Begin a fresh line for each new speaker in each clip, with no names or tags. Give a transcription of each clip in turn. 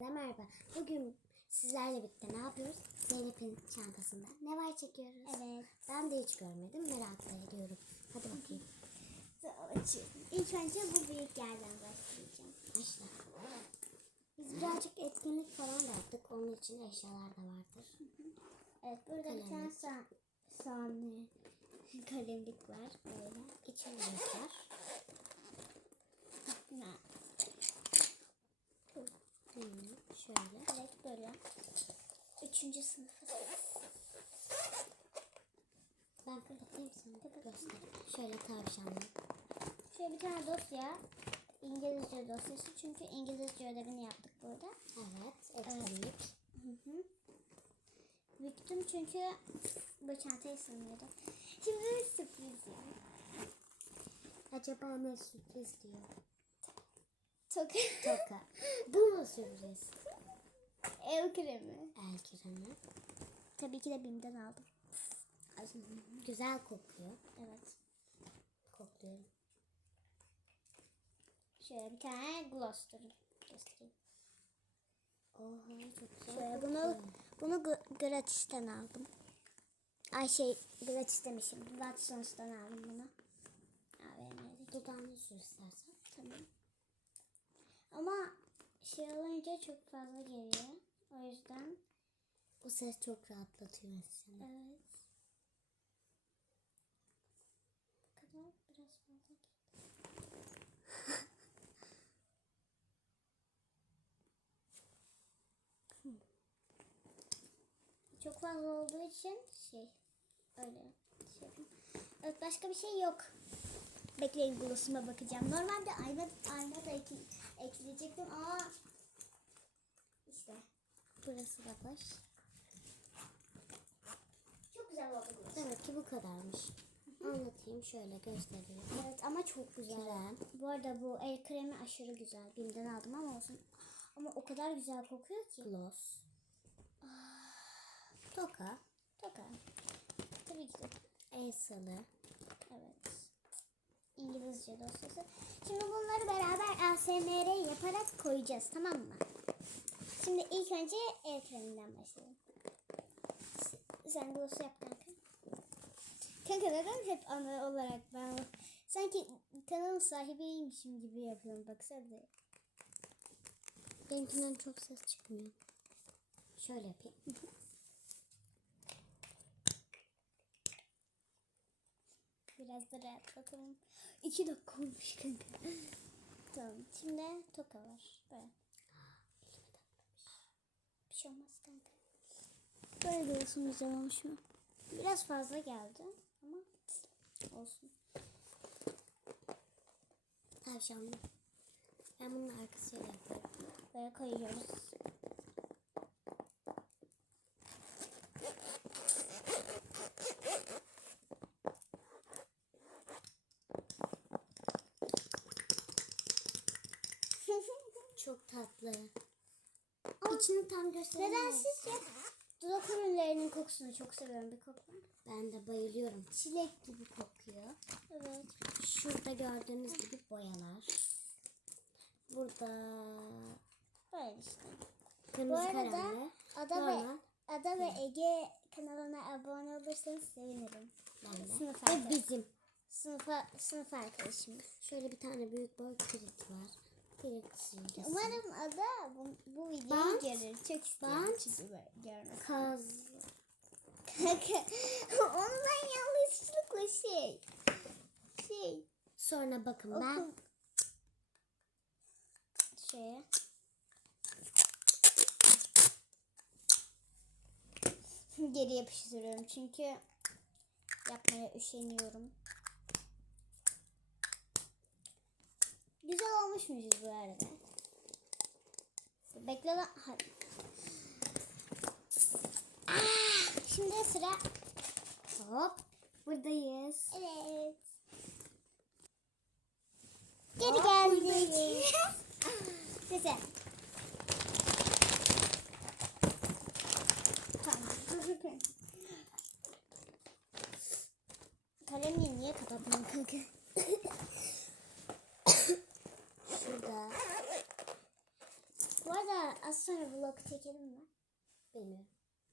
Merhaba. Bugün sizlerle birlikte ne yapıyoruz? Zeynep'in çantasında ne var çekiyoruz?
Evet.
Ben de hiç görmedim. Merak da ediyorum. Hadi bakayım.
Açıyorum. İlk önce bu büyük yerden başlayacağım.
Başla. Biz birazcık etkinlik falan da yaptık. Onun için eşyalar da vardır.
Evet burada bir tane
Kalemlik.
sa sahne kalemlik var. Böyle.
İçinde var. Hmm, şöyle.
Evet böyle. Üçüncü sınıfız.
Ben kapatayım sana da göster. Şöyle tavşanlı.
Şöyle bir tane dosya. İngilizce dosyası. Çünkü İngilizce ödevini yaptık burada.
Evet. Etkinlik.
Hı hı. Büktüm çünkü bu çantayı sığmıyordu. Şimdi bir sürpriz ya.
Acaba ne sürpriz diyor.
Çok
Toka. Bu mu sürpriz?
ev kremi.
El kiremi.
Tabii ki de BİM'den aldım.
Güzel kokuyor.
Evet.
Kokluyorum.
Şöyle bir tane gloss. Göstereyim.
Oha çok güzel
Şöyle bunu bunu gr- gratis'ten aldım. Ay şey gratis demişim. Watsons'tan aldım bunu. AVM'de.
Dudağını sür istersen.
Tamam. Ama şey olunca çok fazla geliyor. O yüzden
Bu ses çok rahatlatıyor insanı.
evet. Bu kadar biraz fazla geldi. Çok fazla olduğu için şey öyle şey. Evet başka bir şey yok. Bekleyin glossuma bakacağım. Normalde ayna ayna da ekle, ekleyecektim ama işte
Burası da boş.
çok güzel oldu gloss.
Demek ki bu kadarmış. Anlatayım şöyle göstereyim.
Evet ama çok güzel.
Krem.
Bu arada bu el kremi aşırı güzel. Bim'den aldım ama olsun. Ama o kadar güzel kokuyor ki.
Gloss. Toka.
Toka. Tabii ki de.
El salı.
Evet. İngilizce dosyası. Şimdi bunları beraber ASMR yaparak koyacağız tamam mı? Şimdi ilk önce el kreminden başlayalım. Sen gloss yap kanka. Kanka neden hep ana olarak ben sanki kanalın sahibiymişim gibi yapıyorum baksana.
Benimkinden çok ses çıkmıyor. Şöyle yapayım.
Biraz da rahatlatalım. İki dakika olmuş kanka. tamam. Şimdi toka var. Böyle. Bir şey olmaz kanka. Böyle olsun güzel olmuş mu? Biraz fazla geldi ama olsun.
Tavşanlı. Ben bunun arkasıyla yapıyorum.
Böyle koyuyoruz.
Çok tatlı. İçini tam göstereyim.
Neden sizce? Dudak ürünlerinin kokusunu çok seviyorum bir koku.
Ben de bayılıyorum. Çilek gibi kokuyor.
Evet.
Şurada gördüğünüz gibi boyalar. Burada
Böyle işte.
kırmızı
Bu arada
kalemle.
Ada
normal.
ve Ada ve Ege kanalına abone olursanız sevinirim.
Ben de.
Sınıf
Ve
arkadaş-
bizim.
Sınıfa, sınıf arkadaşımız.
Şöyle bir tane büyük boy kilit var. Kilit silgisi.
Umarım Ada bu, bu videoyu
Bant.
görür. Çok çünkü böyle görmek.
Kaz.
Kanka ondan yanlışlıkla şey. Şey.
Sonra bakın ben
Okul. Şeye. Geri yapıştırıyorum çünkü yapmaya üşeniyorum. Muyuz bu arada? Bekle lan. Hadi. Ah, şimdi sıra.
hop buradayız.
Evet. Geri
Hop,
geldik.
buradayız.
Güzel. Tamam. Kalemliği niye kapatmadın kanka? Bu arada az sonra vlog çekelim mi?
Bilmiyorum.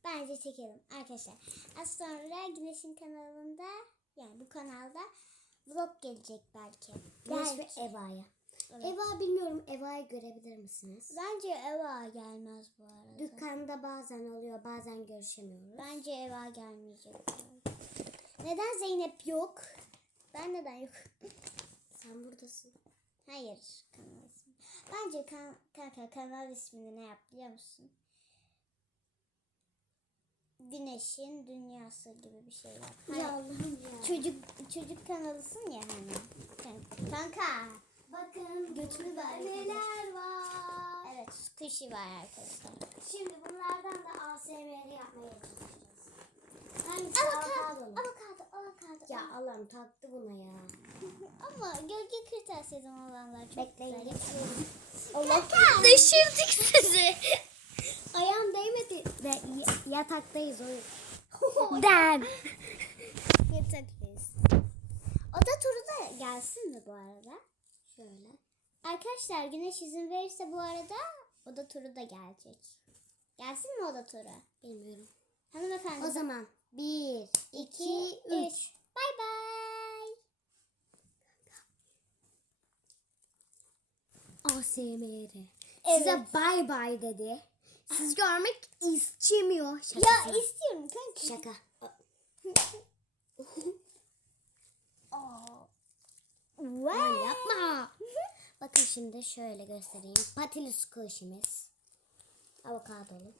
Bence çekelim arkadaşlar. Az sonra Güneş'in kanalında yani bu kanalda vlog gelecek belki.
Güneş ve. Eva'ya.
Evet.
Eva bilmiyorum. Eva'yı görebilir misiniz?
Bence Eva gelmez bu arada.
Dükkanda bazen oluyor, bazen görüşemiyoruz.
Bence Eva gelmeyecek. Neden Zeynep yok? Ben neden yok?
Sen buradasın.
Hayır kanal. Bence kan kanka kanal ismini ne yap biliyor musun? Güneşin dünyası gibi bir şey yap. Hani
Ya Allah'ım ya.
çocuk çocuk kanalısın ya hani. Kan- Kanka.
Bakın
Götümü ver.
neler var.
Evet squishy var arkadaşlar.
Şimdi bunlardan da ASMR yapmaya çalışacağız.
Avokado.
avokado?
Avokado.
Ya Allah'ım taktı buna ya.
Ama gölge kırtasiyeden olanlar çok
Bekleyin
güzel.
getiriyorum.
Allah düşürdük sizi.
Ayağım değmedi. Ve y- yataktayız o.
Ben. Yataktayız. Oda turu da gelsin mi bu arada?
Şöyle.
Arkadaşlar güneş izin verirse bu arada oda turu da gelecek. Gelsin mi oda turu?
Bilmiyorum.
Hanımefendi.
O zaman 1, 2,
2,
3.
3. Bay bay.
ASMR.
Evet.
Size bay bay dedi. Siz görmek istemiyor. Şaka.
Ya istiyorum kanka.
Şaka. Aman yapma. Bakın şimdi şöyle göstereyim. Patili squishimiz. Avokadolu.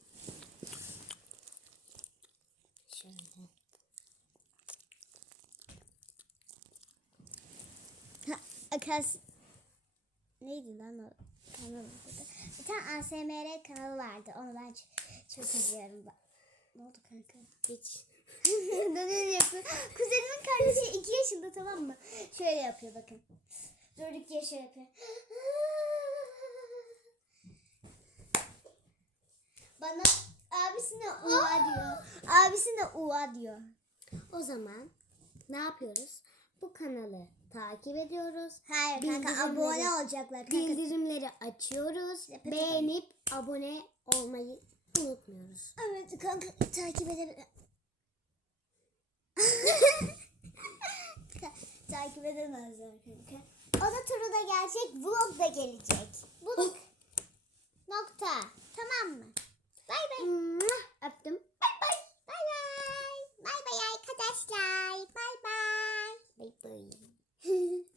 Ha, Akas. Neydi lan o kanal? Bir tane ASMR kanalı vardı. Onu ben çok izliyorum. Ne oldu kanka?
Hiç.
Neden yapıyor? Kuzenimin kardeşi 2 yaşında tamam mı? Şöyle yapıyor bakın. Durduk diye şöyle yapıyor. Bana Abisine uva diyor. Abisine uva diyor.
O zaman ne yapıyoruz? Bu kanalı takip ediyoruz.
Hayır kanka abone olacaklar. Kanka.
Bildirimleri açıyoruz.
Peki.
Beğenip abone olmayı unutmuyoruz.
Evet kanka takip edelim. takip edemezler kanka. O da turu da gelecek, vlog da gelecek. Vlog. Nokta. Tamam mı? Bay bay.
Öptüm.
Bay bay. Bay bay. Bay bay arkadaşlar. Bay bay.
Bay bay.